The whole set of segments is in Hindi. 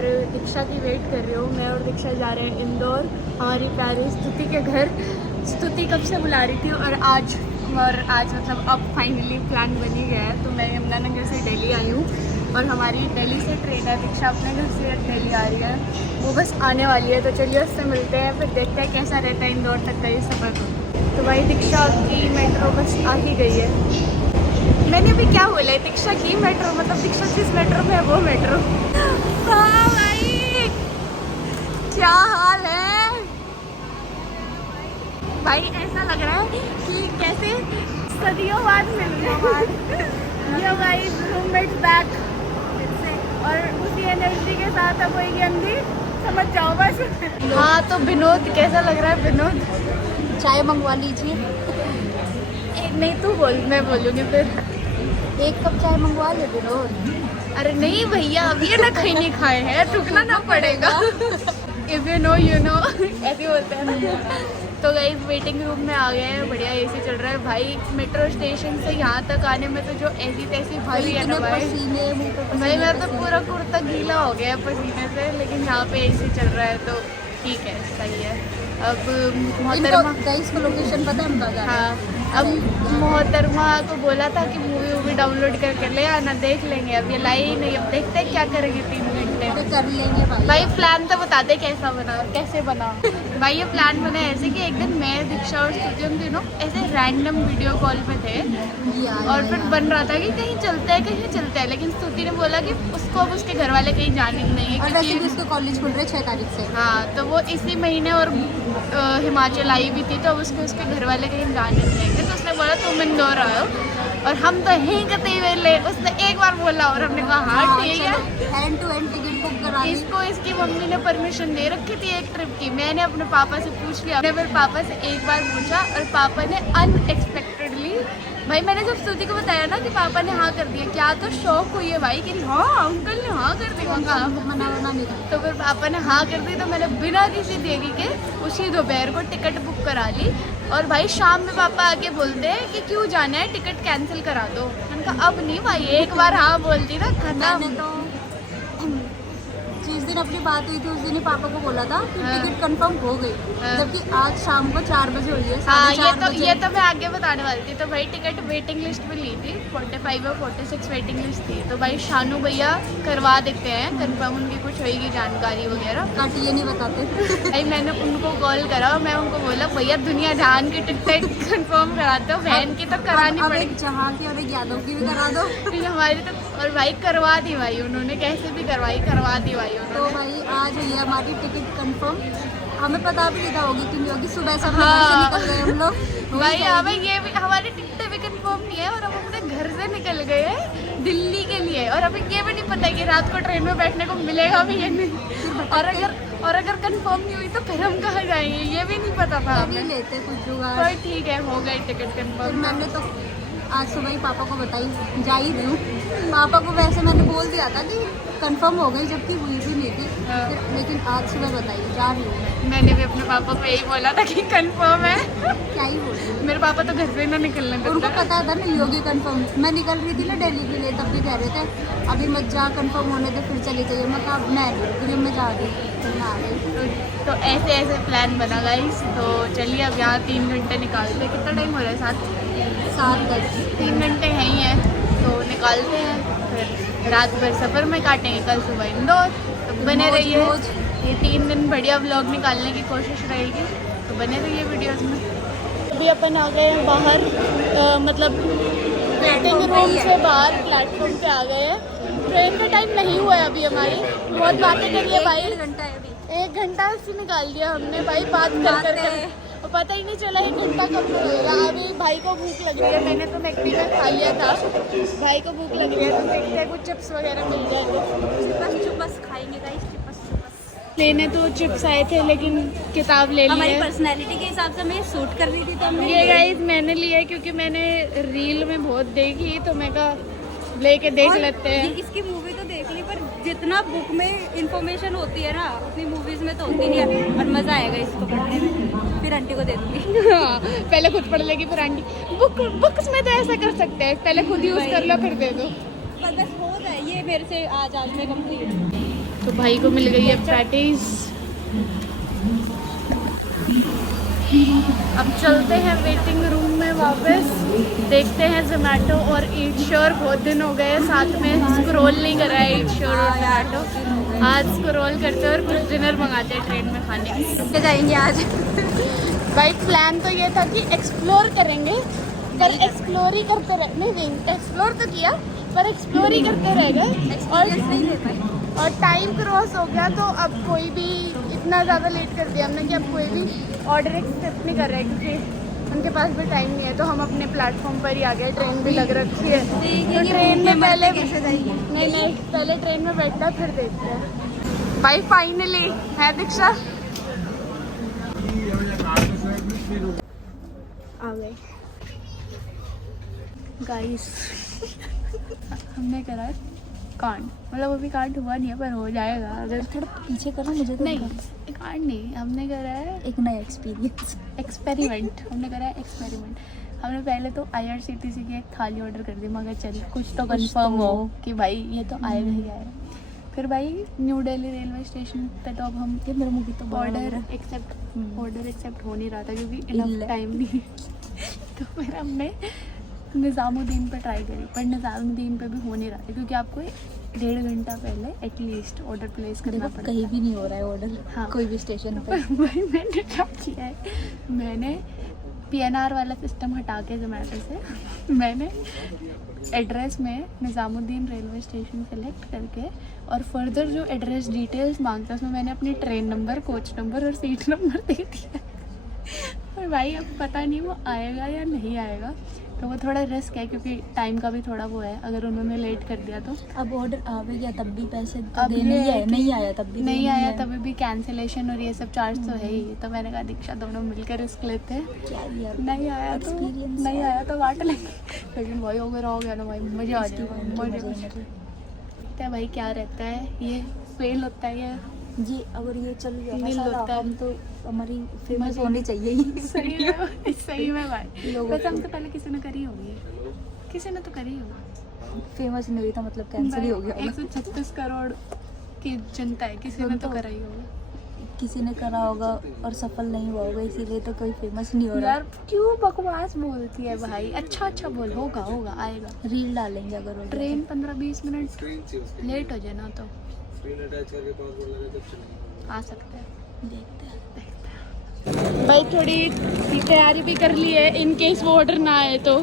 और दीक्षा की वेट कर रही हूँ। मैं और दीक्षा जा रहे हैं इंदौर, हमारी प्यारी स्तुति के घर। स्तुति कब से बुला रही थी और आज मतलब अब फाइनली प्लान बन ही गया है। तो मैं यमुनानगर से दिल्ली आई हूँ और हमारी दिल्ली से ट्रेन है। दीक्षा अपने घर से दिल्ली आ रही है, वो बस आने वाली है। तो चलिए उससे मिलते हैं, फिर देखते हैं कैसा रहता है इंदौर तक का ये सफ़र। तो भाई दीक्षा की मेट्रो बस आ ही गई है। मैंने भी क्या बोला है, दीक्षा की मेट्रो मतलब दीक्षा जिस मेट्रो में है वो मेट्रो। हाँ भाई क्या हाल है भाई, ऐसा लग रहा है कि कैसे सदियों बाद मिल गए। ये भाई रूममेट्स बैक और उसी एनर्जी के साथ अब वही अंधी समझ जाओ बस। हाँ तो विनोद कैसा लग रहा है? विनोद चाय मंगवा लीजिए। नहीं तू बोल, मैं बोलूँगी फिर। 1 कप चाय मंगवा ले विनोद। अरे नहीं भैया, अब ये ना कहीं नहीं खाए हैं, रुकना ना पड़ेगा। If you know you know ऐसे होता है ना। तो गाइस वेटिंग रूम में आ गए हैं, बढ़िया एसी चल रहा है भाई। मेट्रो स्टेशन से यहाँ तक आने में तो जो ऐसी तैसी भरी है ना भाई, भाई मेरा तो पूरा कुर्ता गीला हो गया है पसीने से। लेकिन यहाँ पे एसी चल रहा है तो ठीक है, सही है। अब मोहतरमा को लोकेशन पता है हम बता। हाँ, अब मोहतरमा को बोला था कि मूवी डाउनलोड करके ले आना, देख लेंगे। अब ये लाई ही नहीं, अब देखते हैं क्या करेंगे 3 घंटे में। कर लेंगे भाई प्लान तो बता दे कैसा बना, कैसे बना। भाई ये प्लान बना ऐसे कि एक दिन मैं, दीक्षा और स्तुति हम तीनों ऐसे रैंडम वीडियो कॉल पे थे और फिर बन रहा था कि कहीं चलता है। लेकिन स्तुति ने बोला कि उसको अब उसके घर वाले कहीं जाने नहीं है और वैसे भी उसके कॉलेज खुल रहे 6 तारीख से। हाँ तो वो इसी महीने और हिमाचल आई भी थी, तो अब उसके घर वाले कहीं जाने नहीं है। तो उसने बोला तुम इंदौर आओ और हम तो यहीं कतई वेले। उसने एक बार बोला और हमने कहा हाँ ठीक है। End to end ticket book करा ली। इसको इसकी मम्मी ने परमिशन दे रखी थी एक ट्रिप की। मैंने अपने पापा से पूछ लिया, मैंने फिर पापा से एक बार पूछा और पापा ने अनएक्सपेक्टेडली, भाई मैंने जब स्तुति को बताया ना कि पापा ने हाँ कर दिया, क्या तो शौक हुई है भाई कि हाँ अंकल ने हाँ कर दी। मना नहीं। तो फिर पापा ने हाँ कर दी, तो मैंने बिना किसी देरी के उसी दोपहर को टिकट बुक करा ली। और भाई शाम में पापा आके बोलते हैं कि क्यों जाना है, टिकट कैंसिल करा दो। मैंने कहा अब नहीं भाई, एक बार हाँ बोलती ना खत्म। तो जिस दिन अपनी बात हुई थी उस दिन ही पापा को बोला था कि टिकट कंफर्म हो गई, जबकि आज शाम को 4 बजे हुई है। हाँ ये तो मैं आगे बताने वाली थी। तो भाई टिकट वेटिंग लिस्ट में ली थी, 45 और 46 वेटिंग लिस्ट थी। तो भाई शानू भैया करवा देते हैं कंफर्म, उनकी कुछ होगी जानकारी वगैरह। कट ये नहीं बताते। भाई मैंने उनको कॉल करा, मैं उनको बोला भैया दुनिया जहान की टिकट कंफर्म करा दो, बहन की तो करानी पड़ेगी। जहाँ की और एक यादव की भी करा दो। फिर हमारी तो, और भाई करवा दी भाई उन्होंने, कैसे भी करवा दी भाई तो उन्होंने। भाई आज हुई है हमारी टिकट कंफर्म। हमें पता भी नहीं था होगी कि नहीं होगी, सुबह से हाँ। निकल गए हम लोग। भाई हमें ये भी, हमारी टिकटें भी कंफर्म नहीं है और हम अपने घर से निकल गए हैं दिल्ली के लिए। और हमें ये भी नहीं पता कि रात को ट्रेन में बैठने को मिलेगा भी या नहीं। और अगर कंफर्म नहीं हुई तो फिर हम कहाँ जाएंगे, ये भी नहीं पता था हमें। लेते कुछ जुगाड़। तो ठीक है, हो गई टिकट कंफर्म। मैंने तो आज सुबह ही पापा को बताई, जा ही रही हूँ। पापा को वैसे मैंने बोल दिया था कि कंफर्म हो गई, जबकि हुई भी नहीं थी। लेकिन आज सुबह बताई जा रही हूँ। मैंने भी अपने पापा को यही बोला था कि कंफर्म है। क्या ही बोल रही हूँ। मेरे पापा तो घर से ना निकलने देते। उनको पता था नहीं होगी कंफर्म। मैं निकल रही थी ना दिल्ली के लिए, तब भी कह रहे थे अभी मत जा, कंफर्म होने दे फिर चली जाइए। मैं कहा मैं नहीं, मैं जा रही हूँ, फिर मैं आ गई। तो ऐसे प्लान बना गाइस। तो चलिए अब यहाँ 3 घंटे निकालते हैं। कितना टाइम हो रहा है? 7-10 3 घंटे हैं ही हैं, तो निकालते हैं। फिर रात भर सफ़र में काटेंगे, कल सुबह इंदौर। तो बने रहिए, ये 3 दिन बढ़िया व्लॉग निकालने की कोशिश रहेगी, तो बने रहिए वीडियोस में। अभी अपन आ गए हैं बाहर, मतलब वेटिंग रूम से बाहर प्लेटफॉर्म पे आ गए हैं। ट्रेन का टाइम नहीं हुआ है अभी हमारी, बहुत बातें करी है भाई। 1 घंटा है अभी। 1 घंटा से निकाल दिया हमने भाई, बात कर और पता ही नहीं चला 1 घंटा कब लगेगा। अभी भाई को भूख लग रही है, मैंने तो मैक्डी में खा लिया था, भाई को भूख लग रही है तो देखते हैं कुछ चिप्स वगैरह मिल जाए तो चिप्स खाएंगे गाइस। चिप्स लेने तो चिप्स आए थे लेकिन किताब ले ली हमारी है। पर्सनैलिटी के हिसाब से हमें सूट कर रही थी तो हमने ये गाइस मैंने लिया है क्योंकि मैंने रील में बहुत देखी, तो मैं कहा लेके देख लेते हैं। इसकी मूवी तो देख ली, पर जितना बुक में इंफॉर्मेशन होती है ना उतनी मूवीज में तो होती नहीं है। और मजा आएगा इसको पढ़ने में, फिर आंटी को दे दूंगी। हाँ, पहले खुद पढ़ लेगी फिर आंटी। बुक्स में तो ऐसा कर सकते हैं, पहले खुद यूज कर लो फिर दे दो। बस हो जाए ये मेरे से आज में कंप्लीट। तो भाई को मिल गई है पैटीज। अब चलते हैं वेटिंग रूम में वापस, देखते हैं जोमेटो और ईट श्योर। बहुत दिन हो गए साथ में स्क्रॉल नहीं करा है ईट श्योर और जोमेटो। आज स्क्रॉल करते हैं और कुछ डिनर मंगाते हैं ट्रेन में खाने के लिए। जाएंगे आज। भाई प्लान तो ये था कि एक्सप्लोर करेंगे, पर एक्सप्लोर ही करते रहे। नहीं एक्सप्लोर तो किया पर एक्सप्लोर ही करते रह गए और टाइम क्रॉस हो गया। तो अब कोई भी इतना ज़्यादा लेट कर दिया हमने कि अब कोई भी ऑर्डर एक्सेप्ट नहीं कर रहा है, क्योंकि उनके पास भी टाइम नहीं है। तो हम अपने प्लेटफॉर्म पर ही आ गए, ट्रेन भी लग रखी है। तो ट्रेन में पहले नहीं पहले ट्रेन में बैठना फिर देखते हैं। भाई फाइनली है दीक्षा आ गए गाइस। हमने करा कांड, मतलब अभी कांड हुआ नहीं है पर हो जाएगा अगर थोड़ा पीछे करो मुझे तो। नहीं कांड नहीं, हमने करा है एक नया एक्सपेरिमेंट। हमने करा है एक्सपेरिमेंट। हमने पहले तो IRCTC की एक थाली ऑर्डर कर दी, मगर चल कुछ तो कंफर्म हो कि भाई ये तो आएगा ही आएगा। फिर भाई न्यू दिल्ली रेलवे स्टेशन पे तो अब हम मेरा मुझे तो ऑर्डर एक्सेप्ट हो नहीं रहा था क्योंकि इनफ टाइम नहीं। तो फिर हमने निज़ामुद्दीन पे ट्राई करी, पर निज़ामुद्दीन पे भी हो नहीं रहा था क्योंकि आपको 1.5 घंटा पहले एटलीस्ट ऑर्डर प्लेस करना पड़ता है। कहीं भी नहीं हो रहा है ऑर्डर। हाँ कोई भी स्टेशन पे। भाई मैंने क्या किया है, मैंने PNR वाला सिस्टम हटा के जोमेटो से मैंने एड्रेस में निज़ामुद्दीन रेलवे स्टेशन सेलेक्ट करके और फर्दर जो एड्रेस डिटेल्स मांगता है उसमें मैंने अपनी ट्रेन नंबर, कोच नंबर और सीट नंबर दे दिया। और भाई अब पता नहीं वो आएगा या नहीं आएगा, तो वो थोड़ा रिस्क है क्योंकि टाइम का भी थोड़ा वो है। अगर उन्होंने लेट कर दिया तो अब ऑर्डर आ भी गया तब भी पैसे अब देने ही है, नहीं आया तब भी नहीं आया तभी भी कैंसिलेशन और ये सब चार्ज तो है ही। तो मैंने कहा दीक्षा दोनों मिलकर रिस्क लेते हैं, क्या यार। नहीं आया तो बांट लेंगे। लेकिन भाई अगर हो गया ना भाई मज़े आ जाएगा, मज़े भाई। क्या रहता है ये फेल होता है ये जी, अगर ये चल गया नील होता है। हम तो हमारी फेमस होनी चाहिए ही। सही में भाई वैसे हम तो पहले किसी ने करी होगी, किसी ने तो करी होगी। फेमस नहीं हुई था मतलब कैंसिल ही हो गया। 136 करोड़ की जनता है, किसी ने तो करा ही होगा। किसी ने करा होगा और सफल नहीं हुआ होगा, इसीलिए तो कोई फेमस नहीं हो रहा। यार क्यों बकवास बोलती है भाई, अच्छा बोल। होगा आएगा, रील डालेंगे अगर ट्रेन 15-20 मिनट लेट हो जाए ना तो आ सकते हैं। देखते हैं भाई थोड़ी तैयारी भी कर ली है इन केस वो ऑर्डर ना आए तो।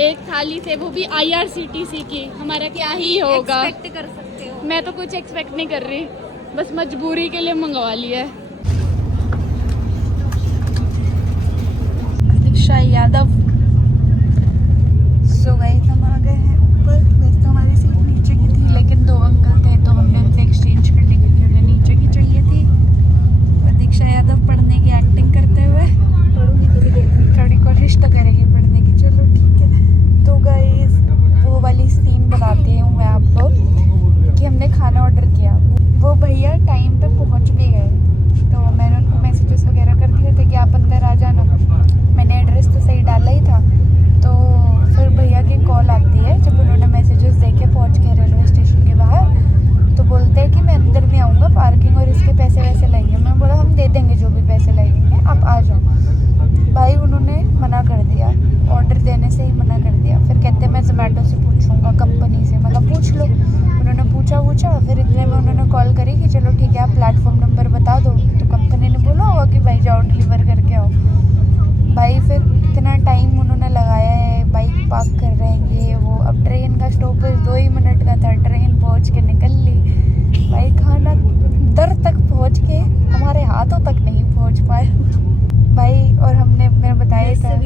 एक थाली से वो भी IRCTC की, हमारा क्या ही होगा। एक्सपेक्ट कर सकते हो। मैं तो कुछ एक्सपेक्ट नहीं कर रही, बस मजबूरी के लिए मंगवा लिया है। दीक्षा यादव सो गए, हम आ गए हैं ऊपर। वैसे तो हमारी सीट नीचे की थी लेकिन 2 अंकल थे तो हमने उनसे एक्सचेंज कर ली क्योंकि उन्हें नीचे की चाहिए थी। और दीक्षा यादव पढ़ने की एक्टिंग करते हुए थोड़ी कोशिश तो करेगी पढ़ने की। चलो ठीक है। तो गाइस वो वाली सीन बताती हूँ मैं आपको कि हमने खाना ऑर्डर किया, वो भैया टाइम पे पहुँच भी गए। तो मैंने उनको मैसेजेस वगैरह कर दिए थे कि आप अंदर आ जाना। मैंने एड्रेस तो सही डाला ही था। तो फिर भैया की कॉल आती है जब उन्होंने मैसेजेस देखे पहुंच के रेलवे स्टेशन के बाहर। तो बोलते हैं कि मैं अंदर नहीं आऊँगा, पार्किंग और इसके पैसे वैसे लगेंगे। मैं बोला हम दे देंगे जो भी पैसे लगेंगे, आप आ जाओ। भाई उन्होंने मना कर दिया, ऑर्डर देने से ही मना कर दिया। फिर कहते मैं जोमेटो से पूछूंगा, कंपनी से। मतलब पूछ लो। उन्होंने पूछा फिर इतने में उन्होंने कॉल करी कि चलो ठीक है आप प्लेटफॉर्म नंबर बता दो। तो कंपनी ने बोला होगा कि भाई जाओ डिलीवर करके आओ। भाई फिर इतना टाइम उन्होंने लगाया है, बाइक पार्क कर रहे हैं ये वो। अब ट्रेन का स्टॉपेज 2 ही मिनट का था, ट्रेन पहुंच के निकल ली। भाई खाना दर तक पहुंच के हमारे हाथों तक नहीं पहुंच पाए भाई। और मैंने बताया था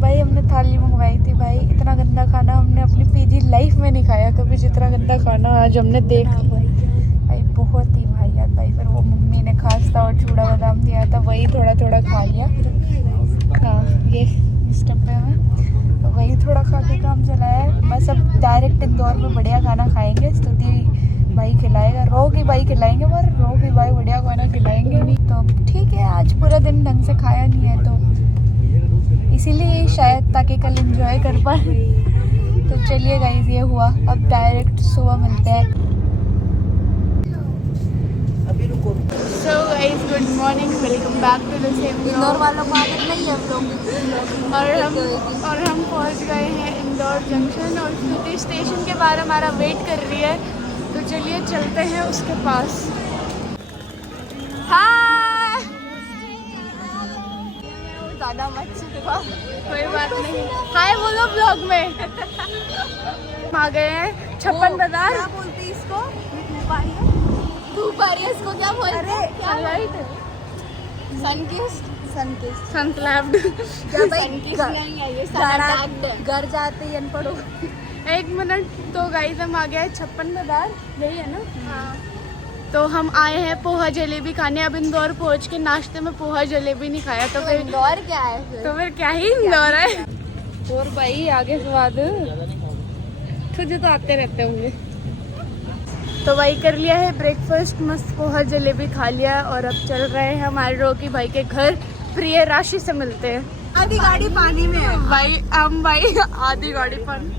भाई, हमने थाली मंगवाई थी भाई। इतना गंदा खाना हमने अपनी PG लाइफ में नहीं खाया कभी, जितना गंदा खाना आज हमने देख लिया भाई। बहुत ही भाई यार भाई। फिर वो मम्मी ने खास्ता और चूड़ा बादाम दिया था, वही थोड़ा खा लिया। हाँ ये इस डब्बे में तो वही थोड़ा खा के काम चलाया है। बस अब डायरेक्ट इंदौर में बढ़िया खाना खाएंगे। स्तुति भाई खिलाएगा, रो की भाई खिलाएंगे, पर रो की भाई बढ़िया खाना खिलाएंगे भी। तो ठीक है, आज पूरा दिन ढंग से खाया नहीं है तो इसीलिए शायद, ताकि कल एंजॉय कर पाए। तो चलिए गाइस ये हुआ, अब डायरेक्ट सुबह मिलते हैं। Back to the same Indore वालों को आदत नहीं है हम और हम पहुंच गए हैं इंदौर जंक्शन और स्तुति स्टेशन के बाहर हमारा वेट कर रही है, तो चलिए चलते हैं उसके पास। हाय, ज़्यादा मत चिल्ला, कोई बात नहीं। हाय बोलो ब्लॉग में। हम आ गए हैं 56 बाजार। क्या बोलती इसको? धूप आ रही है, इसको क्या बोलते हैं? सनलाइट, सनस्लैप्ड। क्या भाई घर जाते ही अनपढ़। एक मिनट। तो गाइस हम आ गए हैं 56 बाजार, यही है ना? हाँ। तो हम आए हैं पोहा जलेबी खाने। अब इंदौर पहुंच के नाश्ते में पोहा जलेबी नहीं खाया तो फिर इंदौर क्या है फिर? तो फिर क्या ही इंदौर है। और भाई आगे स्वाद तुझे तो आते रहते होंगे। तो भाई कर लिया है ब्रेकफास्ट, मस्त पोहा जलेबी खा लिया और अब चल रहे हैं हमारे रोकी भाई के घर। प्रिय राशि से मिलते हैं। आधी गाड़ी पानी में है भाई आधी गाड़ी पानी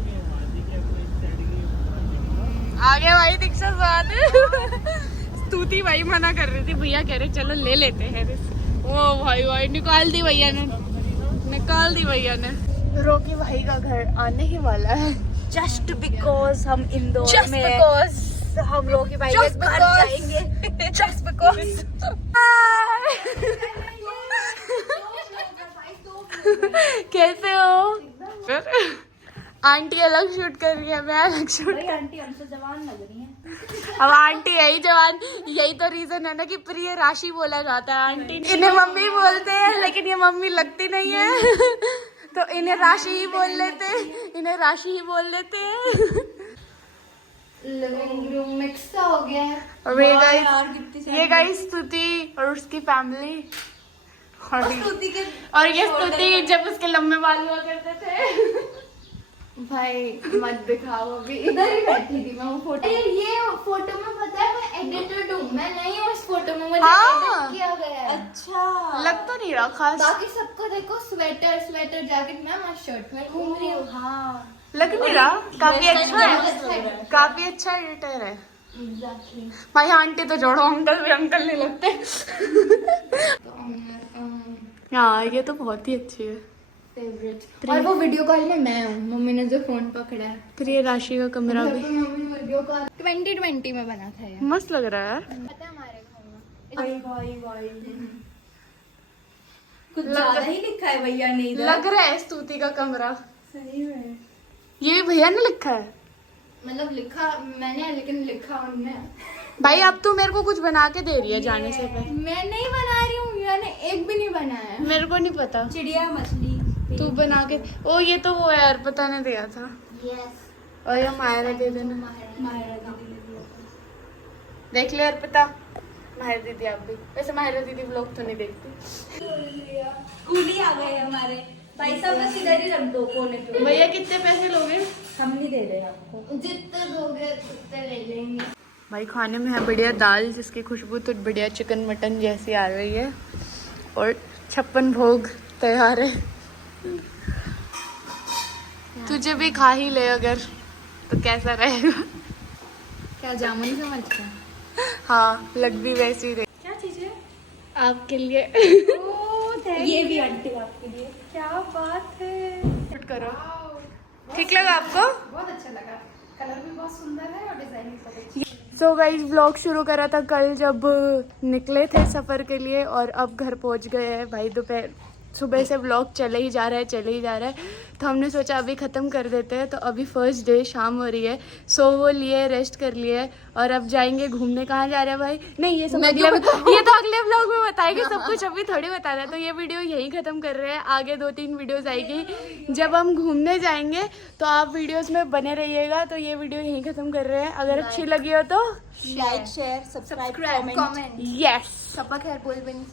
आगे भाई दीक्षा स्वाद। स्तुति भाई मना कर रही थी, भैया कह रहे चलो ले लेते हैं। ओ भाई निकाल दी भैया ने। रोकी भाई का घर आने ही वाला है। जस्ट बिकॉज हम इंदौर में हम लोग की भाई के घर जाएंगे। Just because. कैसे हो? आंटी अलग शूट कर रही है, मैं अलग शूट। आंटी हमसे जवान लग रही है। अब आंटी यही जवान, यही तो रीजन है ना कि प्रिय राशि बोला जाता है। आंटी इन्हें मम्मी बोलते हैं, लेकिन ये मम्मी लगती नहीं है तो इन्हें राशि ही बोल लेते हैं। लिविंग रूम मिक्स हो गया है। और ये गाइस स्तुति और उसकी फैमिली और ये स्तुति जब उसके लंबे बाल हुआ करते थे। भाई मत दिखाओ, अभी इधर ही बैठी थी मैं वो फोटो। ये फोटो में पता है मैं एडिटेड हूँ, मैं नहीं हूँ इस फोटो में, मुझे एडिट किया गया है। अच्छा लग तो नहीं रहा खास। बाकी सबको देखो स्वेटर जैकेट में, मैं शर्ट में घूम रही हूँ। हाँ लग नहीं रहा, काफी अच्छा है, काफी अच्छा एडिटर है। Exactly. भाई आंटी तो जोड़ो, अंकल भी अंकल नहीं लगते। हाँ ये तो बहुत ही अच्छी है। फेवरेट। और वो वीडियो कॉल में मैं हूँ, मम्मी ने जो फोन पकड़ा है। प्रिय राशि का कमरा भी मम्मी वीडियो कॉल 2020 में बना था यार। मस्त लग रहा है यार। पता है हमारे घर में कुछ ज्यादा ही लिखा है भैया ने इधर। लग रहा है स्तुति का कमरा। सही में ये भी भैया ने लिखा है। मतलब लिखा मैंने, लेकिन लिखा उनने। भाई अब तू मेरे को कुछ बना के दे रही है जाने से पहले। मैं नहीं बना रही हूँ, मैंने एक भी नहीं बनाया। मेरे को नहीं पता, चिड़िया मछली तू बना के। ओ ये तो वो है अर्पिता ने दिया था। यस। और ये मायरा दे देना। मायरा दीदी ने दिया था। देख ले अर्पिता, माहिर दीदी आप भी। वैसे माहिरा दीदी व्लॉग तो नहीं देखती। कूली आ गए हमारे भाई साहब, बस इधर ही रख दो कोने पे। भैया कितने पैसे लोगे? हम नहीं दे रहे आपको। जितने दोगे उतने ले लेंगे। भाई खाने में है बढ़िया दाल जिसकी खुशबू तो बढ़िया चिकन मटन जैसी आ रही है और 56 भोग तैयार है। तुझे भी खा ही ले अगर तो कैसा रहेगा? क्या जामुन समझ के? हाँ लग भी वैसी रही। क्या चीज है? आपके लिए ये भी आंटी आपके लिए। क्या बात है। शूट करो। ठीक लगा आपको? बहुत अच्छा लगा, कलर भी बहुत सुंदर है और डिजाइनिंग सब अच्छी है। सो गाइस व्लॉग शुरू करा था कल जब निकले थे सफ़र के लिए और अब घर पहुंच गए हैं। भाई दोपहर सुबह से व्लॉग चले ही जा रहा है तो हमने सोचा अभी ख़त्म कर देते हैं। तो अभी फर्स्ट डे शाम हो रही है, सो वो लिए रेस्ट कर लिए और अब जाएंगे घूमने। कहाँ जा रहे हैं भाई? नहीं ये सब अगले व्लॉग में बताएंगे, सब कुछ अभी थोड़ी बताना है। तो ये वीडियो यहीं ख़त्म कर रहे हैं, आगे 2-3 वीडियोज़ आएगी जब हम घूमने जाएंगे, तो आप वीडियोज़ में बने रहिएगा। तो ये वीडियो यहीं ख़त्म कर रहे हैं। अगर अच्छी लगी हो तो like share subscribe comment. Yes. सबका खैर बोल भी नहीं सकते।